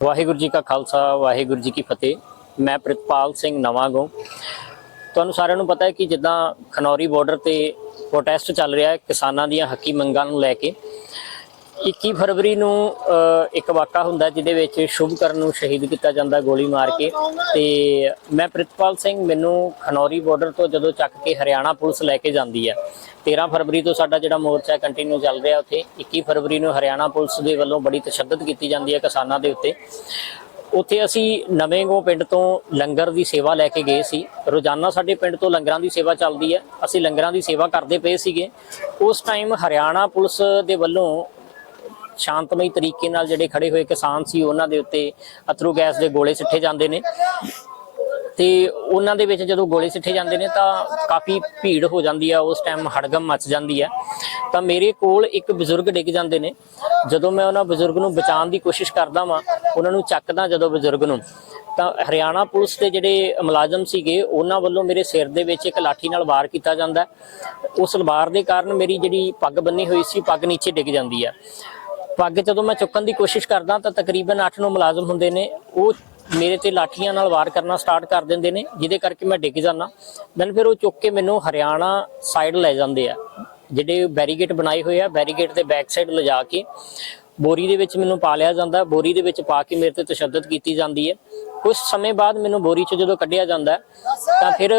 ਵਾਹਿਗੁਰੂ ਜੀ ਕਾ ਖਾਲਸਾ, ਵਾਹਿਗੁਰੂ ਜੀ ਕੀ ਫਤਿਹ। ਮੈਂ ਪ੍ਰਿਤਪਾਲ ਸਿੰਘ ਨਵਾਂਗੋਂ। ਤੁਹਾਨੂੰ ਸਾਰਿਆਂ ਨੂੰ ਪਤਾ ਹੈ ਕਿ ਜਿੱਦਾਂ ਖਨੌਰੀ ਬਾਰਡਰ ਤੇ ਪ੍ਰੋਟੈਸਟ ਚੱਲ ਰਿਹਾ ਹੈ ਕਿਸਾਨਾਂ ਦੀਆਂ ਹੱਕੀ ਮੰਗਾਂ ਨੂੰ ਲੈ ਕੇ 21 ਫਰਵਰੀ ਨੂੰ ਇੱਕ ਵਾਕਾ ਹੁੰਦਾ ਜਿਹਦੇ ਵਿੱਚ ਸ਼ੁਭਕਰਨ ਨੂੰ ਸ਼ਹੀਦ ਕੀਤਾ ਜਾਂਦਾ ਗੋਲੀ ਮਾਰ ਕੇ। ਤੇ ਮੈਂ ਪ੍ਰਿਤਪਾਲ ਸਿੰਘ ਮੈਨੂੰ ਖਨੌਰੀ ਬਾਰਡਰ ਤੋਂ ਜਦੋਂ ਚੱਕ ਕੇ ਹਰਿਆਣਾ ਪੁਲਿਸ ਲੈ ਕੇ ਜਾਂਦੀ ਹੈ। 13 ਫਰਵਰੀ ਤੋਂ ਸਾਡਾ ਜਿਹੜਾ ਮੋਰਚਾ ਕੰਟੀਨਿਊ ਚੱਲ ਰਿਹਾ ਉੱਥੇ 21 ਫਰਵਰੀ ਨੂੰ ਹਰਿਆਣਾ ਪੁਲਿਸ ਦੇ ਵੱਲੋਂ ਬੜੀ ਤਸ਼ੱਦਦ ਕੀਤੀ ਜਾਂਦੀ ਹੈ ਕਿਸਾਨਾਂ ਦੇ ਉੱਤੇ। ਉੱਥੇ ਅਸੀਂ ਨਵੇਂਗੋ ਪਿੰਡ ਤੋਂ ਲੰਗਰ ਦੀ ਸੇਵਾ ਲੈ ਕੇ ਗਏ ਸੀ। ਰੋਜ਼ਾਨਾ ਸਾਡੇ ਪਿੰਡ ਤੋਂ ਲੰਗਰਾਂ ਦੀ ਸੇਵਾ ਚੱਲਦੀ ਹੈ। ਅਸੀਂ ਲੰਗਰਾਂ ਦੀ ਸੇਵਾ ਕਰਦੇ ਪਏ ਸੀਗੇ। ਉਸ ਟਾਈਮ ਹਰਿਆਣਾ ਪੁਲਿਸ ਦੇ ਵੱਲੋਂ ਸ਼ਾਂਤਮਈ ਤਰੀਕੇ ਨਾਲ ਜਿਹੜੇ ਖੜੇ ਹੋਏ ਕਿਸਾਨ ਸੀ, ਉਹਨਾਂ ਦੇ ਉੱਤੇ ਅਥਰੂ ਗੈਸ ਦੇ ਗੋਲੇ ਸਿੱਟੇ ਜਾਂਦੇ ਨੇ। ਤੇ ਉਹਨਾਂ ਦੇ ਵਿੱਚ ਜਦੋਂ ਗੋਲੇ ਸਿੱਟੇ ਜਾਂਦੇ ਨੇ ਤਾਂ ਕਾਫੀ ਭੀੜ ਹੋ ਜਾਂਦੀ ਆ, ਉਸ ਟਾਈਮ ਹੜਗਮ ਮਚ ਜਾਂਦੀ ਆ। ਤਾਂ ਮੇਰੇ ਕੋਲ ਇੱਕ ਬਜ਼ੁਰਗ ਡਿੱਗ ਜਾਂਦੇ ਨੇ। ਜਦੋਂ ਮੈਂ ਉਹਨਾਂ ਬਜ਼ੁਰਗ ਨੂੰ ਬਚਾਉਣ ਦੀ ਕੋਸ਼ਿਸ਼ ਕਰਦਾ ਵਾਂ, ਉਹਨਾਂ ਨੂੰ ਚੱਕਦਾ ਜਦੋਂ ਬਜ਼ੁਰਗ ਨੂੰ। ਤਾਂ ਹਰਿਆਣਾ ਪੁਲਿਸ ਦੇ ਜਿਹੜੇ ਮੁਲਾਜ਼ਮ ਸੀਗੇ, ਉਹਨਾਂ ਵੱਲੋਂ ਮੇਰੇ ਸਿਰ ਦੇ ਵਿੱਚ ਇੱਕ ਲਾਠੀ ਨਾਲ ਵਾਰ ਕੀਤਾ ਜਾਂਦਾ। ਉਸ ਵਾਰ ਦੇ ਕਾਰਨ ਮੇਰੀ ਜਿਹੜੀ ਪੱਗ ਬੰਨੀ ਹੋਈ ਸੀ, ਪੱਗ ਨੀਚੇ ਡਿੱਗ ਜਾਂਦੀ ਆ। ਪੱਗ ਜਦੋਂ ਮੈਂ ਚੁੱਕਣ ਦੀ ਕੋਸ਼ਿਸ਼ ਕਰਦਾ ਤਾਂ ਤਕਰੀਬਨ 8-9 ਮੁਲਾਜ਼ਮ ਹੁੰਦੇ ਨੇ, ਉਹ ਮੇਰੇ ਤੇ ਲਾਠੀਆਂ ਨਾਲ ਵਾਰ ਕਰਨਾ ਸਟਾਰਟ ਕਰ ਦਿੰਦੇ ਨੇ, ਜਿਹਦੇ ਕਰਕੇ ਮੈਂ ਡਿੱਗ ਜਾਂਦਾ। ਦੈਨ ਫਿਰ ਉਹ ਚੁੱਕ ਕੇ ਮੈਨੂੰ ਹਰਿਆਣਾ ਸਾਈਡ ਲੈ ਜਾਂਦੇ ਆ, ਜਿਹੜੇ ਬੈਰੀਗੇਟ ਬਣਾਏ ਹੋਏ ਆ ਬੈਰੀਗੇਟ ਦੇ ਬੈਕ ਸਾਈਡ ਲਿਜਾ ਕੇ ਬੋਰੀ ਦੇ ਵਿੱਚ ਮੈਨੂੰ ਪਾ ਲਿਆ ਜਾਂਦਾ, ਬੋਰੀ ਦੇ ਵਿੱਚ ਪਾ ਕੇ ਮੇਰੇ ਤੇ ਤਸ਼ੱਦਦ ਕੀਤੀ ਜਾਂਦੀ ਹੈ। ਕੁਝ ਸਮੇਂ ਬਾਅਦ ਮੈਨੂੰ ਬੋਰੀ 'ਚ ਜਦੋਂ ਕੱਢਿਆ ਜਾਂਦਾ, ਤਾਂ ਫਿਰ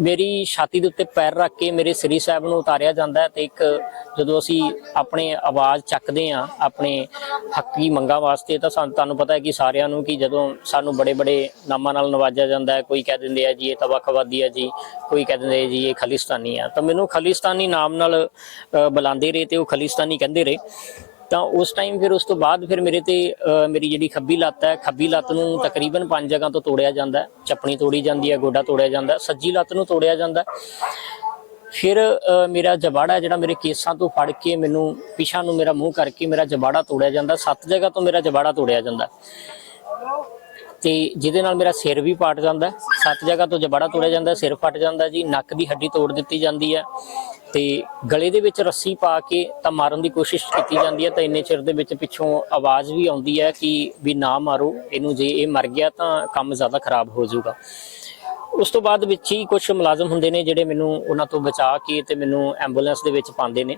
ਮੇਰੀ ਛਾਤੀ ਦੇ ਉੱਤੇ ਪੈਰ ਰੱਖ ਕੇ ਮੇਰੇ ਸ੍ਰੀ ਸਾਹਿਬ ਨੂੰ ਉਤਾਰਿਆ ਜਾਂਦਾ ਹੈ ਤੇ ਇੱਕ ਜਦੋਂ ਅਸੀਂ ਆਪਣੇ ਆਵਾਜ਼ ਚੱਕਦੇ ਆ ਆਪਣੇ ਹੱਕੀ ਮੰਗਾਂ ਵਾਸਤੇ, ਤਾਂ ਸਾਨੂੰ ਤੁਹਾਨੂੰ ਪਤਾ ਹੈ ਕਿ ਸਾਰਿਆਂ ਨੂੰ ਕਿ ਜਦੋਂ ਸਾਨੂੰ ਬੜੇ ਬੜੇ ਨਾਮਾਂ ਨਾਲ ਨਵਾਜਿਆ ਜਾਂਦਾ ਹੈ, ਕੋਈ ਕਹਿ ਦਿੰਦੇ ਆ ਜੀ, ਇਹ ਤਵਖਵਾਦੀ ਆ ਜੀ, ਕੋਈ ਕਹਿ ਦਿੰਦੇ ਆ ਜੀ, ਇਹ ਖਲਿਸਤਾਨੀ ਆ। ਤਾਂ ਮੈਨੂੰ ਖਾਲਿਸਤਾਨੀ ਨਾਮ ਨਾਲ ਬੁਲਾਉਂਦੇ ਰਹੇ ਤੇ ਉਹ ਖਾਲਿਸਤਾਨੀ ਕਹਿੰਦੇ ਰਹੇ। ਤਾਂ ਉਸ ਟਾਈਮ ਫਿਰ ਉਸ ਤੋਂ ਬਾਅਦ ਫਿਰ ਮੇਰੇ ਤੇ ਮੇਰੀ ਜਿਹੜੀ ਖੱਬੀ ਲੱਤ ਹੈ, ਖੱਬੀ ਲੱਤ ਨੂੰ ਤਕਰੀਬਨ ਪੰਜ ਜਗ੍ਹਾ ਤੋਂ ਤੋੜਿਆ ਜਾਂਦਾ ਹੈ। ਚੱਪਣੀ ਤੋੜੀ ਜਾਂਦੀ ਹੈ, ਗੋਡਾ ਤੋੜਿਆ ਜਾਂਦਾ ਸੱਜੀ ਲੱਤ ਨੂੰ ਤੋੜਿਆ ਜਾਂਦਾ ਫਿਰ ਮੇਰਾ ਜਬਾੜਾ ਜਿਹੜਾ ਮੇਰੇ ਕੇਸਾਂ ਤੋਂ ਫੜ ਕੇ ਮੈਨੂੰ ਪਿਛਾ ਨੂੰ ਮੇਰਾ ਮੂੰਹ ਕਰਕੇ ਮੇਰਾ ਜਬਾੜਾ ਤੋੜਿਆ ਜਾਂਦਾ ਸੱਤ ਜਗ੍ਹਾ ਤੋਂ ਮੇਰਾ ਜਬਾੜਾ ਤੋੜਿਆ ਜਾਂਦਾ ਤੇ ਜਿਹਦੇ ਨਾਲ ਮੇਰਾ ਸਿਰ ਵੀ ਪਾਟ ਜਾਂਦਾ ਸੱਤ ਜਗ੍ਹਾ ਤੋਂ ਜਬਾੜਾ ਤੋੜਿਆ ਜਾਂਦਾ ਸਿਰ ਫਟ ਜਾਂਦਾ ਜੀ, ਨੱਕ ਦੀ ਹੱਡੀ ਤੋੜ ਦਿੱਤੀ ਜਾਂਦੀ ਹੈ। ਤੇ ਗਲੇ ਦੇ ਵਿੱਚ ਰੱਸੀ ਪਾ ਕੇ ਤਾਂ ਮਾਰਨ ਦੀ ਕੋਸ਼ਿਸ਼ ਕੀਤੀ ਜਾਂਦੀ ਹੈ ਤਾਂ ਇੰਨੇ ਚਿਰ ਦੇ ਵਿੱਚ ਪਿੱਛੋਂ ਆਵਾਜ਼ ਵੀ ਆਉਂਦੀ ਹੈ ਕਿ ਵੀ ਨਾ ਮਾਰੋ, ਇਹਨੂੰ ਜੇ ਇਹ ਮਰ ਗਿਆ ਤਾਂ ਕੰਮ ਜ਼ਿਆਦਾ ਖਰਾਬ ਹੋ ਜਾਊਗਾ। ਉਸ ਤੋਂ ਬਾਅਦ ਵਿੱਚ ਹੀ ਕੁਝ ਮੁਲਾਜ਼ਮ ਹੁੰਦੇ ਨੇ ਜਿਹੜੇ ਮੈਨੂੰ ਉਹਨਾਂ ਤੋਂ ਬਚਾ ਕੇ ਤੇ ਮੈਨੂੰ ਐਂਬੂਲੈਂਸ ਦੇ ਵਿੱਚ ਪਾਉਂਦੇ ਨੇ।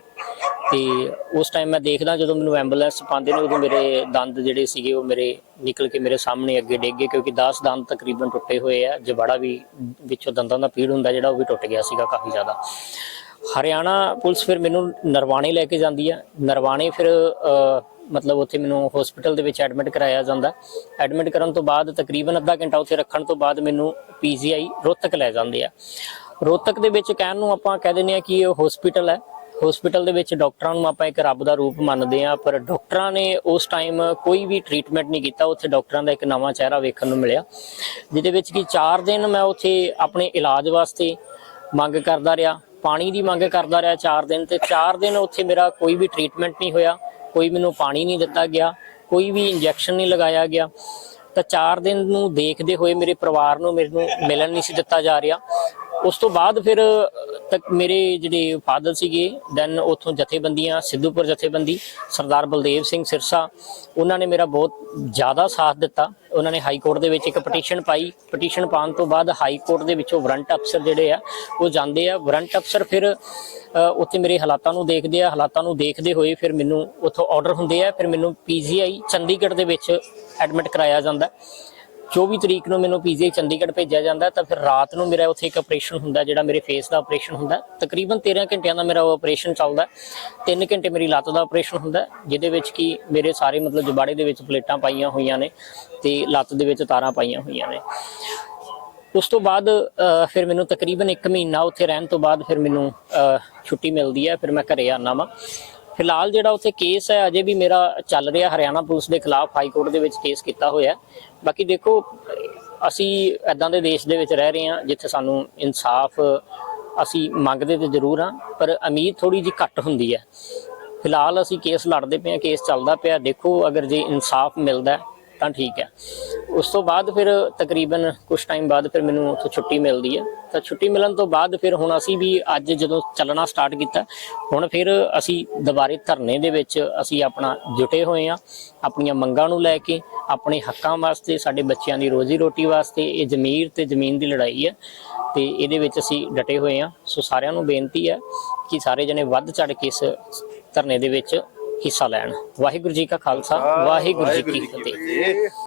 ਤੇ ਉਸ ਟਾਈਮ ਮੈਂ ਦੇਖਦਾ ਜਦੋਂ ਮੈਨੂੰ ਐਂਬੂਲੈਂਸ ਪਾਉਂਦੇ ਨੇ, ਉਦੋਂ ਮੇਰੇ ਦੰਦ ਜਿਹੜੇ ਸੀਗੇ ਉਹ ਮੇਰੇ ਨਿਕਲ ਕੇ ਮੇਰੇ ਸਾਹਮਣੇ ਅੱਗੇ ਡਿੱਗ ਗਏ ਕਿਉਂਕਿ 10 ਦੰਦ ਤਕਰੀਬਨ ਟੁੱਟੇ ਹੋਏ ਆ। ਜਬਾੜਾ ਵੀ ਵਿੱਚੋਂ ਦੰਦਾਂ ਦਾ ਪੀੜ ਹੁੰਦਾ ਜਿਹੜਾ ਉਹ ਵੀ ਟੁੱਟ ਗਿਆ ਸੀਗਾ ਕਾਫੀ ਜ਼ਿਆਦਾ। ਹਰਿਆਣਾ ਪੁਲਿਸ ਫਿਰ ਮੈਨੂੰ ਨਰਵਾਣੇ ਲੈ ਕੇ ਜਾਂਦੀ ਆ। ਨਰਵਾਣੇ ਫਿਰ ਮਤਲਬ ਉੱਥੇ ਮੈਨੂੰ ਹਸਪੀਟਲ ਦੇ ਵਿੱਚ ਐਡਮਿਟ ਕਰਾਇਆ ਜਾਂਦਾ। ਐਡਮਿਟ ਕਰਨ ਤੋਂ ਬਾਅਦ ਤਕਰੀਬਨ ਅੱਧਾ ਘੰਟਾ ਉੱਥੇ ਰੱਖਣ ਤੋਂ ਬਾਅਦ ਮੈਨੂੰ ਪੀਜੀਆਈ ਰੋਹਤਕ ਲੈ ਜਾਂਦੇ ਆ। ਰੋਹਤਕ ਦੇ ਵਿੱਚ ਕਹਿਣ ਨੂੰ ਆਪਾਂ ਕਹਿ ਦਿੰਦੇ ਆ ਕਿ ਇਹ ਹਸਪੀਟਲ ਹੈ। ਹਸਪੀਟਲ ਦੇ ਵਿੱਚ ਡਾਕਟਰਾਂ ਨੂੰ ਆਪਾਂ ਇੱਕ ਰੱਬ ਦਾ ਰੂਪ ਮੰਨਦੇ ਆ, ਪਰ ਡਾਕਟਰਾਂ ਨੇ ਉਸ ਟਾਈਮ ਕੋਈ ਵੀ ਟ੍ਰੀਟਮੈਂਟ ਨਹੀਂ ਕੀਤਾ, ਉੱਥੇ ਡਾਕਟਰਾਂ ਦਾ ਇੱਕ ਨਵਾਂ ਚਿਹਰਾ ਵੇਖਣ ਨੂੰ ਮਿਲਿਆ। ਜਿਹਦੇ ਵਿੱਚ ਕਿ 4 ਦਿਨ ਮੈਂ ਉੱਥੇ ਆਪਣੇ ਇਲਾਜ ਵਾਸਤੇ ਮੰਗ ਕਰਦਾ ਰਿਹਾ। ਪਾਣੀ ਦੀ ਮੰਗ ਕਰਦਾ ਰਿਹਾ 4 ਦਿਨ ਤੇ 4 ਦਿਨ ਉੱਥੇ ਮੇਰਾ ਕੋਈ ਵੀ ਟ੍ਰੀਟਮੈਂਟ ਨਹੀਂ ਹੋਇਆ, ਕੋਈ ਮੈਨੂੰ ਪਾਣੀ ਨਹੀਂ ਦਿੱਤਾ ਗਿਆ, ਕੋਈ ਵੀ ਇੰਜੈਕਸ਼ਨ ਨਹੀਂ ਲਗਾਇਆ ਗਿਆ। ਤਾਂ 4 ਦਿਨ ਨੂੰ ਦੇਖਦੇ ਹੋਏ ਮੇਰੇ ਪਰਿਵਾਰ ਨੂੰ, ਮੈਨੂੰ ਮਿਲਣ ਨਹੀਂ ਸੀ ਦਿੱਤਾ ਜਾ ਰਿਹਾ। ਉਸ ਤੋਂ ਬਾਅਦ ਫਿਰ ਤੱਕ ਮੇਰੇ ਜਿਹੜੇ ਫਾਦਰ ਸੀਗੇ ਦੈਨ ਉਥੋਂ ਜਥੇਬੰਦੀਆਂ, ਸਿੱਧੂਪੁਰ ਜਥੇਬੰਦੀ, ਸਰਦਾਰ ਬਲਦੇਵ ਸਿੰਘ ਸਿਰਸਾ, ਉਹਨਾਂ ਨੇ ਮੇਰਾ ਬਹੁਤ ਜ਼ਿਆਦਾ ਸਾਥ ਦਿੱਤਾ। ਉਹਨਾਂ ਨੇ ਹਾਈ ਕੋਰਟ ਦੇ ਵਿੱਚ ਇੱਕ ਪਟੀਸ਼ਨ ਪਾਈ। ਪਟੀਸ਼ਨ ਪਾਉਣ ਤੋਂ ਬਾਅਦ ਹਾਈ ਕੋਰਟ ਦੇ ਵਿੱਚੋਂ ਵਰੰਟ ਅਫਸਰ ਜਿਹੜੇ ਆ, ਉਹ ਜਾਂਦੇ ਆ। ਵਰੰਟ ਅਫਸਰ ਫਿਰ ਉੱਥੇ ਮੇਰੇ ਹਾਲਾਤਾਂ ਨੂੰ ਦੇਖਦੇ ਆ। ਹਾਲਾਤਾਂ ਨੂੰ ਦੇਖਦੇ ਹੋਏ ਫਿਰ ਮੈਨੂੰ ਉੱਥੋਂ ਆਰਡਰ ਹੁੰਦੇ ਆ। ਫਿਰ ਮੈਨੂੰ ਪੀਜੀਆਈ ਚੰਡੀਗੜ੍ਹ ਦੇ ਵਿੱਚ ਐਡਮਿਟ ਕਰਾਇਆ ਜਾਂਦਾ। 24 ਤਰੀਕ ਨੂੰ ਮੈਨੂੰ ਪੀਜੀਆਈ ਚੰਡੀਗੜ੍ਹ ਭੇਜਿਆ ਜਾਂਦਾ, ਤਾਂ ਫਿਰ ਰਾਤ ਨੂੰ ਮੇਰਾ ਉੱਥੇ ਇੱਕ ਆਪਰੇਸ਼ਨ ਹੁੰਦਾ, ਜਿਹੜਾ ਮੇਰੇ ਫੇਸ ਦਾ ਆਪਰੇਸ਼ਨ ਹੁੰਦਾ। ਤਕਰੀਬਨ 13 ਘੰਟਿਆਂ ਦਾ ਮੇਰਾ ਉਹ ਆਪਰੇਸ਼ਨ ਚੱਲਦਾ। 3 ਘੰਟੇ ਮੇਰੀ ਲੱਤ ਦਾ ਆਪਰੇਸ਼ਨ ਹੁੰਦਾ, ਜਿਹਦੇ ਵਿੱਚ ਕਿ ਮੇਰੇ ਸਾਰੇ ਮਤਲਬ ਜਬਾੜੇ ਦੇ ਵਿੱਚ ਪਲੇਟਾਂ ਪਾਈਆਂ ਹੋਈਆਂ ਨੇ ਤੇ ਲੱਤ ਦੇ ਵਿੱਚ ਤਾਰਾਂ ਪਾਈਆਂ ਹੋਈਆਂ ਨੇ। ਉਸ ਤੋਂ ਬਾਅਦ ਫਿਰ ਮੈਨੂੰ ਤਕਰੀਬਨ 1 ਮਹੀਨਾ ਉੱਥੇ ਰਹਿਣ ਤੋਂ ਬਾਅਦ ਫਿਰ ਮੈਨੂੰ ਛੁੱਟੀ ਮਿਲਦੀ ਹੈ, ਫਿਰ ਮੈਂ ਘਰੇ ਆਉਣਾ ਵਾਂ। ਫਿਲਹਾਲ ਜਿਹੜਾ ਉੱਥੇ ਕੇਸ ਹੈ, ਅਜੇ ਵੀ ਮੇਰਾ ਚੱਲ ਰਿਹਾ ਹਰਿਆਣਾ ਪੁਲਿਸ ਦੇ ਖਿਲਾਫ, ਹਾਈ ਕੋਰਟ ਦੇ ਵਿੱਚ ਕੇਸ ਕੀਤਾ ਹੋਇਆ ਬਾਕੀ ਦੇਖੋ, ਅਸੀਂ ਐਦਾਂ ਦੇ ਦੇਸ਼ ਦੇ ਵਿੱਚ ਰਹਿ ਰਹੇ ਹਾਂ, ਜਿੱਥੇ ਸਾਨੂੰ ਇਨਸਾਫ ਅਸੀਂ ਮੰਗਦੇ ਤੇ ਜ਼ਰੂਰ ਹਾਂ, ਪਰ ਉਮੀਦ ਥੋੜੀ ਜਿਹੀ ਘੱਟ ਹੁੰਦੀ ਹੈ। ਫਿਲਹਾਲ ਅਸੀਂ ਕੇਸ ਲੜਦੇ ਪਏ ਹਾਂ, ਕੇਸ ਚੱਲਦਾ ਪਿਆ। ਦੇਖੋ, ਅਗਰ ਜੇ ਇਨਸਾਫ ਮਿਲਦਾ ਤਾਂ ਠੀਕ ਹੈ। ਉਸ ਤੋਂ ਬਾਅਦ ਫਿਰ ਤਕਰੀਬਨ ਕੁਝ ਟਾਈਮ ਬਾਅਦ ਫਿਰ ਮੈਨੂੰ ਉੱਥੋਂ ਛੁੱਟੀ ਮਿਲਦੀ ਹੈ। ਤਾਂ ਛੁੱਟੀ ਮਿਲਣ ਤੋਂ ਬਾਅਦ ਫਿਰ ਹੁਣ ਅਸੀਂ ਵੀ ਅੱਜ ਜਦੋਂ ਚੱਲਣਾ ਸਟਾਰਟ ਕੀਤਾ ਹੁਣ ਫਿਰ ਅਸੀਂ ਦੁਬਾਰੇ ਧਰਨੇ ਦੇ ਵਿੱਚ ਅਸੀਂ ਆਪਣਾ ਜੁਟੇ ਹੋਏ ਆ ਆਪਣੀਆਂ ਮੰਗਾਂ ਨੂੰ ਲੈ ਕੇ ਆਪਣੇ ਹੱਕਾਂ ਵਾਸਤੇ ਸਾਡੇ ਬੱਚਿਆਂ ਦੀ ਰੋਜ਼ੀ ਰੋਟੀ ਵਾਸਤੇ ਇਹ ਜ਼ਮੀਰ ਤੇ ਜ਼ਮੀਨ ਦੀ ਲੜਾਈ ਹੈ ਤੇ ਇਹਦੇ ਵਿੱਚ ਅਸੀਂ ਡਟੇ ਹੋਏ ਆ ਸੋ ਸਾਰਿਆਂ ਨੂੰ ਬੇਨਤੀ ਹੈ ਕਿ ਸਾਰੇ ਜਣੇ ਵੱਧ ਚੜ ਕੇ ਇਸ ਧਰਨੇ ਦੇ ਵਿੱਚ ਹਿੱਸਾ ਲੈਣ। ਵਾਹਿਗੁਰੂ ਜੀ ਕਾ ਖਾਲਸਾ ਵਾਹਿਗੁਰੂ ਜੀ ਕੀ ਫਤਿਹ।